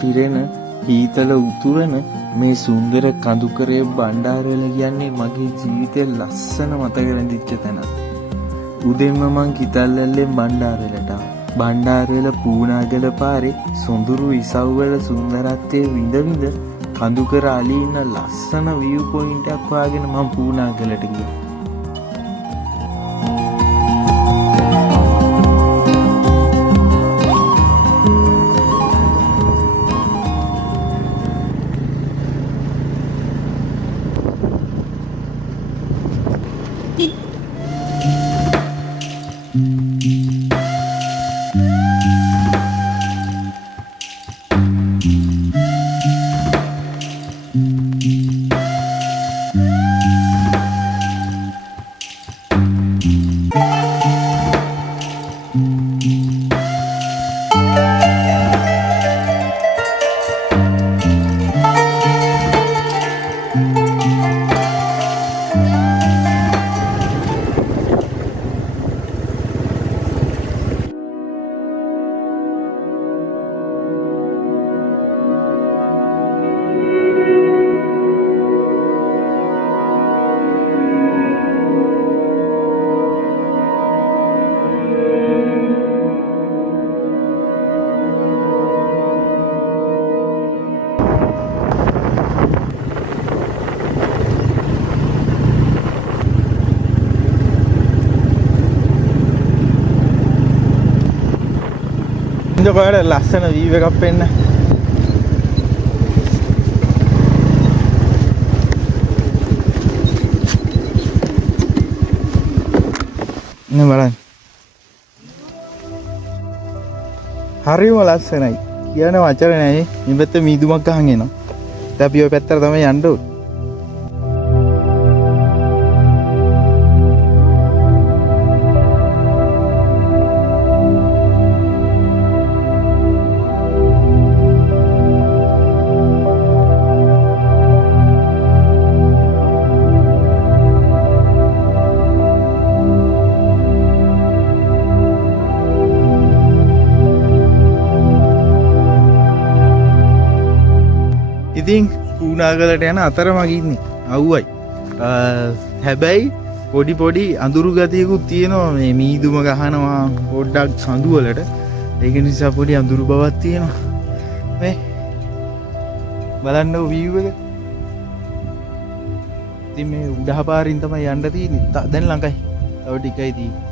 පිරෙන හීතල උතුරන මේ සුන්දර කඳුකරේ බණ්ඩාරවල කියන්නේ මගේ ජීවිතේ ලස්සන මතක රැඳිච්ච තැනක්. උදෙන්ම මං කිතල්ලල්ලෙන් බණ්ඩාරවලට බණ්ඩාරවල පූනාගල පාරේ සොඳුරු ඉසව්වල සුන්දරත්වයේ විඳ විඳ කඳුකර අලි ඉන්න ලස්සන view point එකක් හොයාගෙන මං පූනාගලට ගියා. ඉන්දකෝට ලස්සන වීව් එකක් පෙන්න. නේ බලන්න. හරිම ලස්සනයි. කියන වචන නැහැ. මේ පැත්තේ මීදුමක් ගහන් එනවා. දැන් අපි ওই පැත්තට තමයි යන්න ඕනේ. ඉතින් පූනාගලට යන අතරමඟ ඉන්නේ අවුවයි. හැබැයි පොඩි අඳුරු ගතියකුත් තියෙනවා. මේ මීදුම ගහනවා පොඩ්ඩක් සඳු වලට. ඒක නිසා පොඩි අඳුරු බවක් තියෙනවා. මේ බලන්න view එක. ඉතින් මේ උඩහපාරින් තමයි යන්න තියෙන්නේ. දැන් ළඟයි. තව ටිකයි තියෙන්නේ.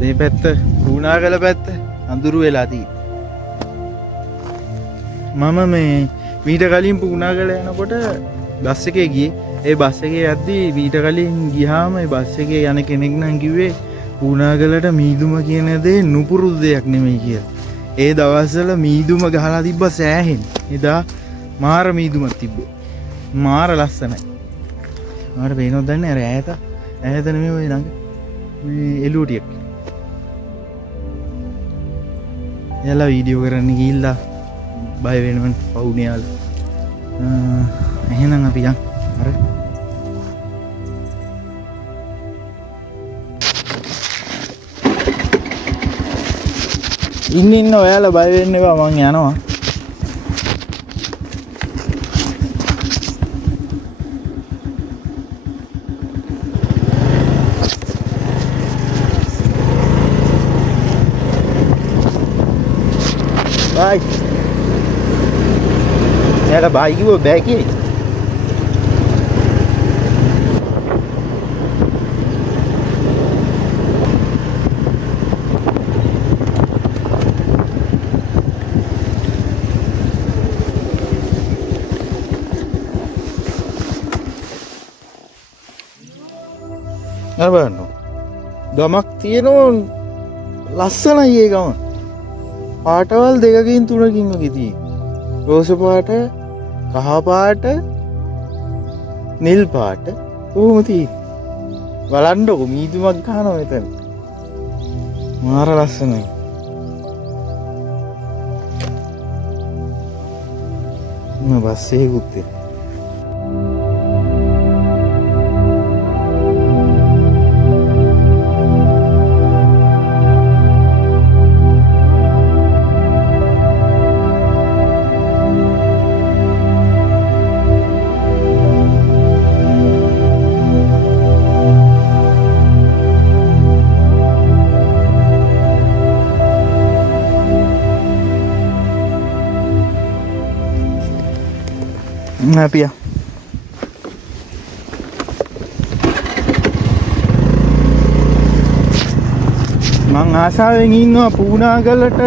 මේ පැත්ත පූනාගල පැත්ත අඳුරු වෙලා තියෙන්නේ. මම මේ මීට කලින් පූනාගල යනකොට බස් එකේ ගියේ. ඒ බස් එකේ යද්දී මීට කලින් ගියාම ඒ බස් එකේ යන කෙනෙක් නම් කිව්වේ පූනාගලට මීදුම කියන දේ නුපුරුදු දෙයක් නෙමෙයි කියලා. ඒ දවස්වල මීදුම ගහලා තිබ්බ සෑහෙන. එදා මාර මීදුමක් තිබ්බේ. මාර ලස්සනයි. මාර පේනවද දන්නේ අර ඈත නෙමෙයි ඔය ළඟ. මේ එළුවටියක්. එයාලා වීඩියෝ කරන්න ගිහිල්ලා බය වෙනවන් පවුනේ යාලා. එහෙනම් අපි යන්. අර ඉන්න ඔයාලා බය වෙන්න එපා මං යනවා. බයි. එයාලා බයි කිව්ව බෑ කියේ. බලන්න ගමක් තියෙනවා ලස්සනයි ඒ ගම. පාටවල් දෙකකින් තුනකින් වගේ තියෙනවා. රෝස පාට, කහ පාට, නිල් පාට කොහොම තියෙන්නේ. බලන්නකො මීදුමක් ගන්නවා මෙතන. මාර ලස්සනයි. මම බස් එකකුත් තියෙනවා. අපිය මං ආසාවෙන් ඉන්නවා පූනාගලට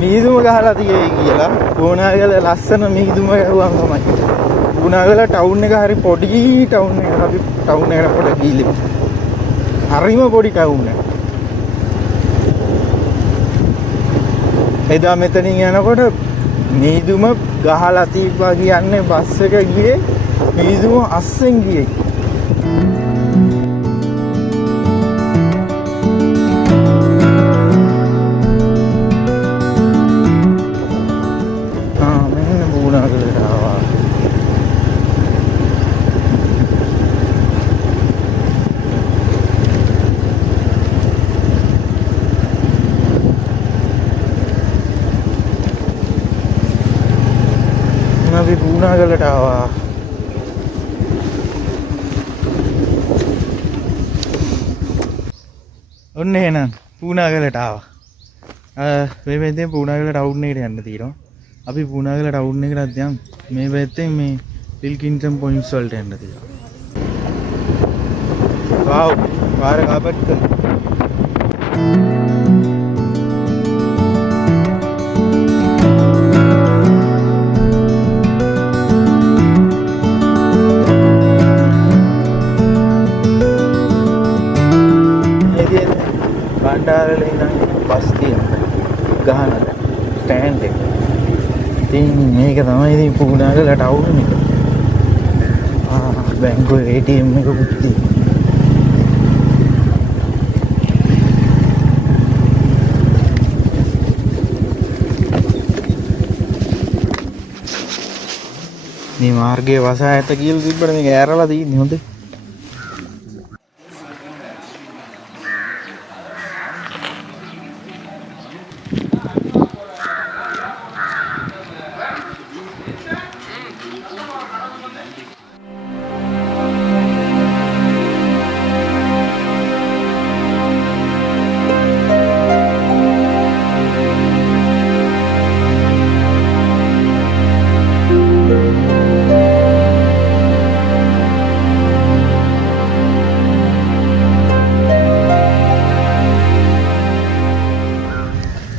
මීදුම ගහලා තියෙයි කියලා. පූනාගල ලස්සන මීදුම ගහුවම තමයි. පූනාගල ටවුන් එක හරි පොඩි ටවුන් එකක්. අපි ටවුන් එකට පොඩ ගිහිල්ලෙමු. හරිම පොඩි ටවුන් එකක්. එදා මෙතනින් යනකොට මීදුම ගහලා තිබ්බා කියන්නේ බස් එක ගියේ මීදුම අස්සෙන් ගියේ. අපි පූනාගලට ආවා. ඔන්න එහෙනම් පූනාගලට ආවා. මේ පැත්තෙන් පූනාගල ටවුන් එකට යන්න තියෙනවා. අපි පූනාගල ටවුන් එකටත් යමු. මේ පැත්තෙන් මේ විල්කින්සන් පොයින්ට්ස් වලට යන්න තියෙනවා. වව් පාර කාපට් කළා. බණ්ඩාරලේ ඉඳන් බස් තියෙනවා. ගහන ස්ටෑන්ඩ් එක. ඉතින් මේක තමයි ඉතින් පූනාගල ටවුන් එක. බැංකුවේ ATM එකකුත් තියෙනවා. මේ මාර්ගයේ වසා ඇත කියලා තිබ්බට මේක ඇරලා තියෙන්නේ හොඳේ.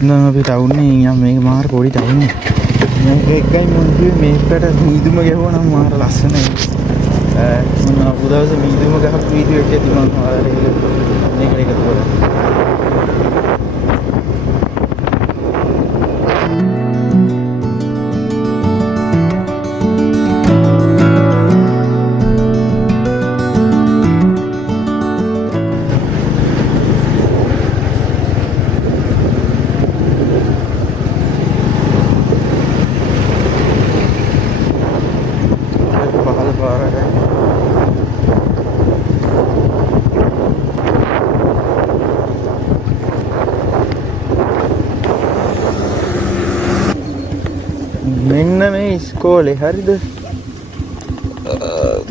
නම් අපි ටවුන් එකේ යම් මේක මාර පොඩි ටවුන් එක. මේක එකයි මම කිව්වේ මේකට මීදුම ගැහුවනම් මාර ලස්සනයි. මම ආපු දවසේ මීදුම ගහපු වීඩියෝ එකේදී මම මේක එකතු කරා. මෙන්න මේ ඉස්කෝලේ හරිද?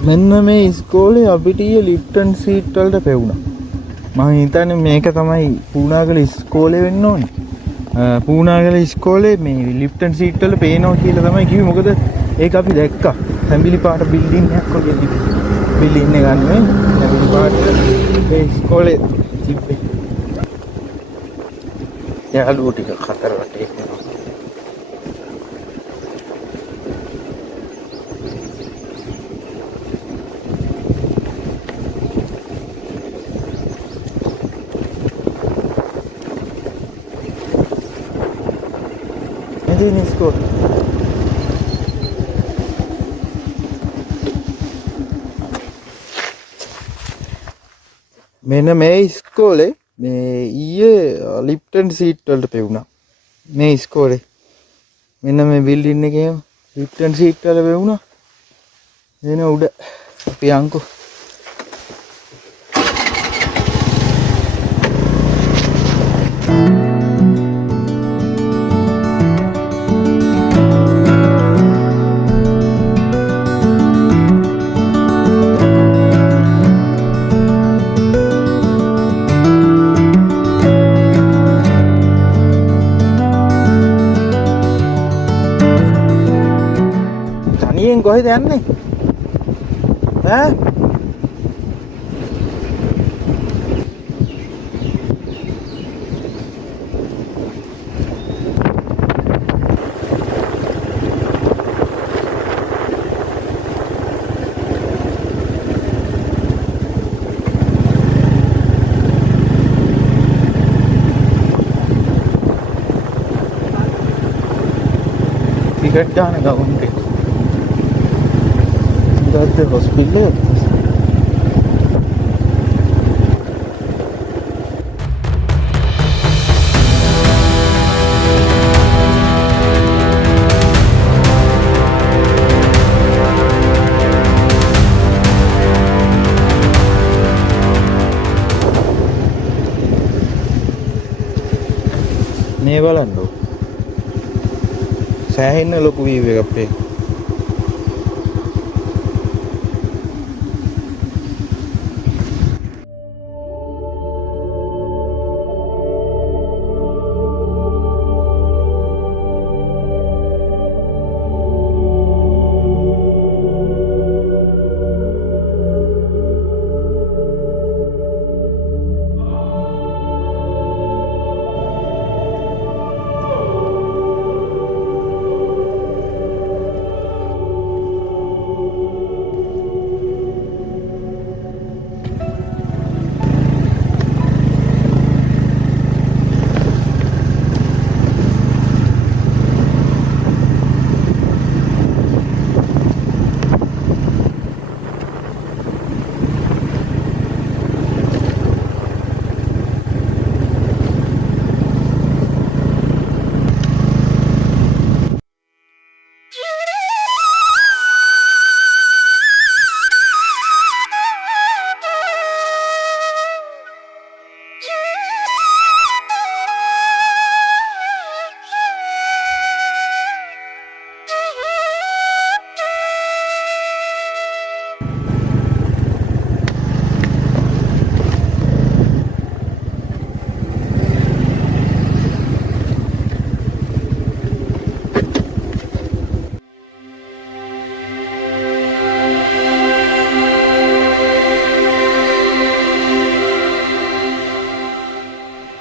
මෙන්න මේ ඉස්කෝලේ අපිට ලිප්ටන් සීට් වලට පෙවුණා. මම හිතන්නේ මේක තමයි පූනාගල ඉස්කෝලේ වෙන්න ඕනේ. පූනාගල ඉස්කෝලේ මේ ලිප්ටන් සීට් වල පේනවා කියලා තමයි කිව්වේ. මොකද ඒක අපි දැක්කා. හැම්බිලි පාට බිල්ඩින් එකක් වගේ බිල්ඩින් එක ගන්න හැම්බිලි පාට මේ ඉස්කෝලේ තිබ්බේ. යාළුවෝ ටික කතර වටේ යනවා. Ini sekolah. මෙන්න මේ ඉස්කෝලේ මේ ඊයේ ලිප්ටන් සීට් වලට පෙවුණා. මේ ඉස්කෝලේ මෙන්න මේ බිල්ඩින් එකේම ලිප්ටන් සීට් වල පෙවුණා. එන උඩ අපි යන්කෝ. කොහෙද යන්නේ? ඈ? टिकट जाने का उनके दर्द हॉस्पिटल මේ බලන්නකො සෑහෙන්න ලොකු වීව් එකක් අපේ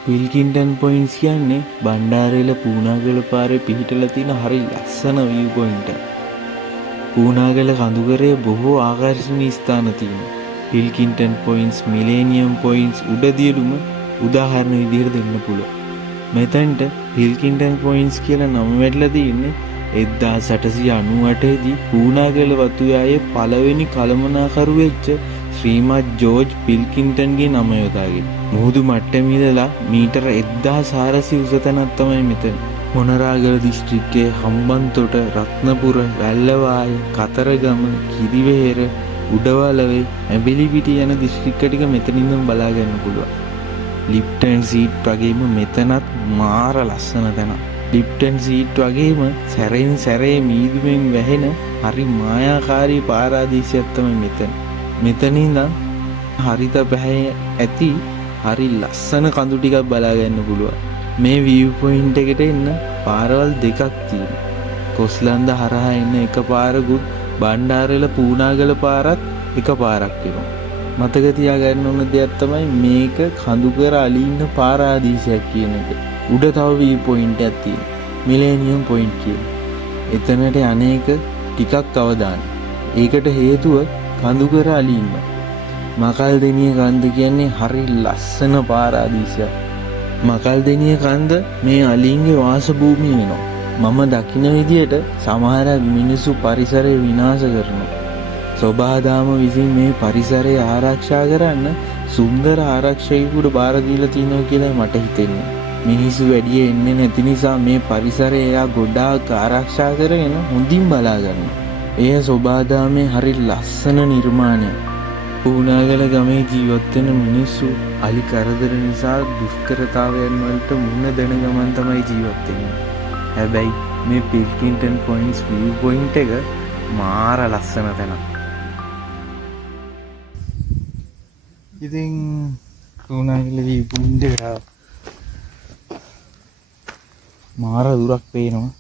විල්කින්ටන් පොයින්ට්ස් කියන්නේ බණ්ඩාරේල පූනාගල පාරේ පිහිටලා තියෙන හරි ලස්සන view point එකක්. පූනාගල කඳුකරේ බොහෝ ආකර්ෂණීය ස්ථාන තියෙනවා. විල්කින්ටන් පොයින්ට්ස්, මිලේනියම් පොයින්ට්ස් උඩදියලුම උදාහරණ විදිහට දෙන්න පුළුවන්. මෙතනට විල්කින්ටන් පොයින්ට්ස් කියලා නම වැටලා තියෙන්නේ 1898 දී පූනාගල වතුයායේ පළවෙනි කළමනාකරු වෙච්ච ශ්‍රීමත් ජෝර්ජ් පිල්කින්ටන්ගේ නම යොදාගෙන. මුහුදු මට්ටමේ ඉඳලා මීටර 1400 උස තැනක් තමයි මෙතන. මොනරාගල දිස්ත්‍රික්කයේ හම්බන්තොට, රත්නපුර, වැල්ලවාය, කතරගම, කිරිවෙහෙර, උඩවලවේ, ඇඹිලිපිටිය යන දිස්ත්‍රික්ක ටික මෙතනින්ම බලා ගන්න පුළුවන්. ලිප්ටන් සීට් වගේම මෙතනත් මාර ලස්සන තැනක්. ලිප්ටන් සීට් වගේම සැරෙන් සැරේ මීදුමෙන් වැහෙන හරි මායාකාරී පාරාදීසයක් තමයි මෙතන. මෙතන ඉඳන් හරිත පැහැ ඇති හරි ලස්සන කඳු ටිකක් බලා ගන්න පුළුවන්. මේ view point එකට එන්න පාරවල් දෙකක් තියෙනවා. කොස්ලන්ද හරහා එන්න එක පාරකුත්, බණ්ඩාරවල පූනාගල පාරත් එක පාරක් වෙනවා. මතක තියාගන්න ඕන දෙයක් තමයි මේක කඳුකර අලින්න පාරාදීසයක් කියන එක. උඩ තව view point එකක් තියෙනවා. මිලේනියම් පොයින්ට් කියලා. එතනට අනේක ටිකක් අවදාන. ඒකට හේතුව කඳුකර අලින්න. මකල්දෙනිය කන්ද කියන්නේ හරි ලස්සන පාරාදීසයක්. මකල්දෙනිය කන්ද මේ අලින්ගේ වාස භූමිය වෙනවා. මම දකින විදියට සමහර මිනිස්සු පරිසරය විනාශ කරනවා. සෝබාදාම විසින් මේ පරිසරය ආරක්ෂා කරන්න සුන්දර ආරක්ෂකයෙකුට බාර දීලා තියෙනවා කියලා මට හිතෙන්නේ. මිනිස්සු වැඩි එන්නේ නැති නිසා මේ පරිසරය එයා ගොඩාක් ආරක්ෂා කරගෙන හොඳින් බලා ගන්නවා. එය සෝබාදාමේ හරි ලස්සන නිර්මාණයක්. පූනාගල ගමේ ජීවත් වෙන මිනිස්සු අලි කරදර නිසා දුෂ්කරතාවයන් වලට මුහුණ දෙන ගමන් තමයි ජීවත් වෙන්නේ. හැබැයි මේ පිල්කින්ටන් පොයින්ට්ස් view point එක මාර ලස්සන තැනක්. ඉතින් පූනාගල view point එකට මාර දුරක් පේනවා.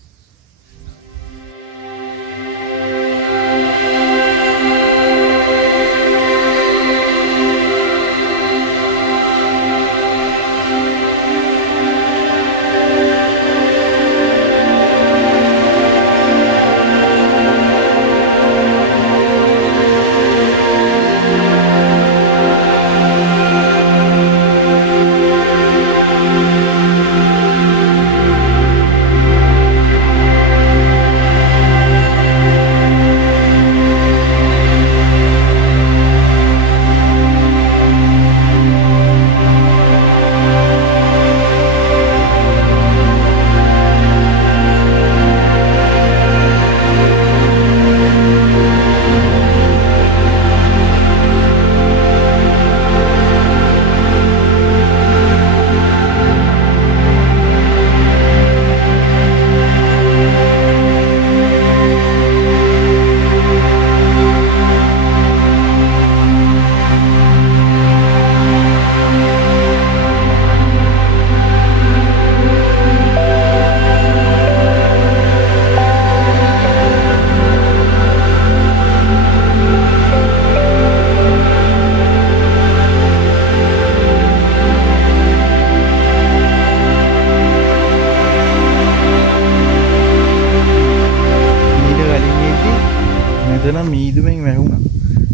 මෙතන මීදුමෙන් වැහුණා.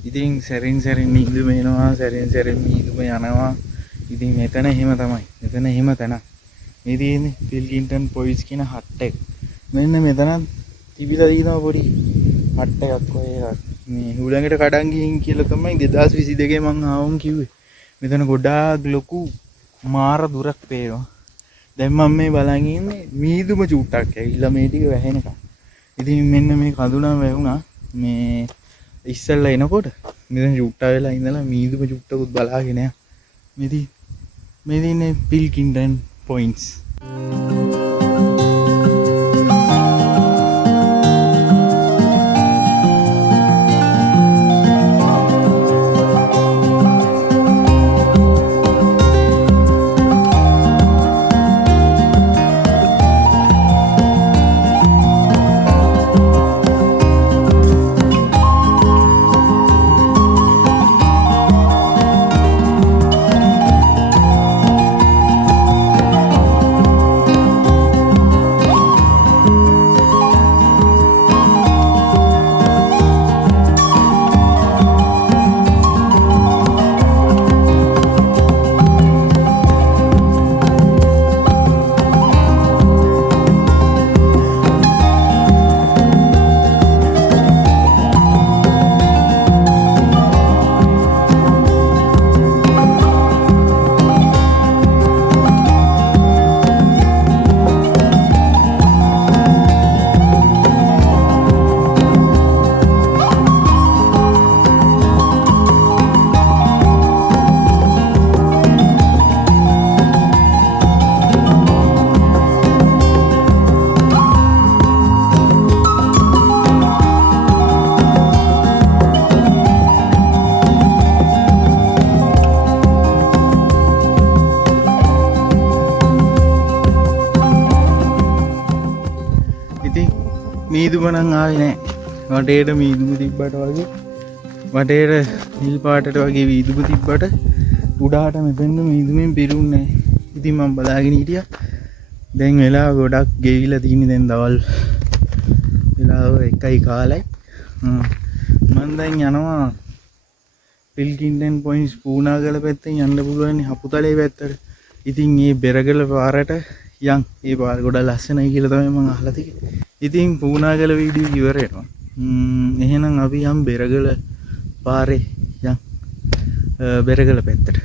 ඉතින් සැරින් මීදුම එනවා, සැරින් මීදුම යනවා. ඉතින් මෙතන එහෙම තමයි. මෙතන එහෙම තැනක්. මේ තියෙන්නේ පිල්කින්ටන් පොයිස් කියන හට් එක. මෙන්න මෙතන තිබිලා තියෙනවා පොඩි හට් එකක් ඔය එකක්. මේ හුළඟට කඩන් ගිහින් කියලා තමයි 2022 මං ආවොම් කිව්වේ. මෙතන ගොඩාක් ලොකු මාර දුරක් පේනවා. දැන් මම මේ බලන් ඉන්නේ මීදුම චූට්ටක් ඇවිල්ලා මේ ටික වැහෙනකම්. ඉතින් මෙන්න මේ කඳුනම් වැහුණා. මේ ඉස්සල්ලා එනකොට මෙතන චූට්ටා වෙලා ඉඳලා මීදුම චූට්ටකුත් බලාගෙන යනවා. මේ තියෙන්නේ පිල්කින්ටන් පොයින්ට්ස්. මීදුම නම් ආවේ නෑ. වටේට මීදුම තිබ්බට වගේ වටේට නිල් පාටට වගේ මීදුම තිබ්බට උඩහට මෙතෙන්ද මීදුමෙන් පිරුන්නේ නෑ. ඉතින් මම බලාගෙන හිටියා. දැන් වෙලාව ගොඩක් ගෙවිලා තියෙන්නේ. දැන් දවල් වෙලාව 1යි කාලයි. මම දැන් යනවා පිල්කින්ටන් පොයින්ට්ස් පූනාගල පැත්තෙන් යන්න පුළුවන් හපුතලේ පැත්තට. ඉතින් මේ බෙරගල පාරට යන් ඒ පාර ගොඩක් ලස්සනයි කියලා තමයි මම අහලා තියෙන්නේ. ඉතින් පූනාගල වීඩියෝ ඉවර වෙනවා. එහෙනම් අපි යම් බෙරගල පාරේ යන් බෙරගල පැත්තට.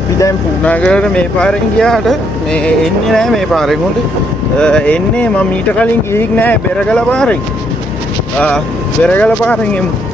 අපි දැන් පූනාගලට මේ පාරෙන් ගියාට මේ එන්නේ නැහැ මේ පාරෙන් හොඳ. එන්නේ මම මීට කලින් ගිහින් නැහැ බෙරගල පාරෙන්. බෙරගල පාරෙන් එමු.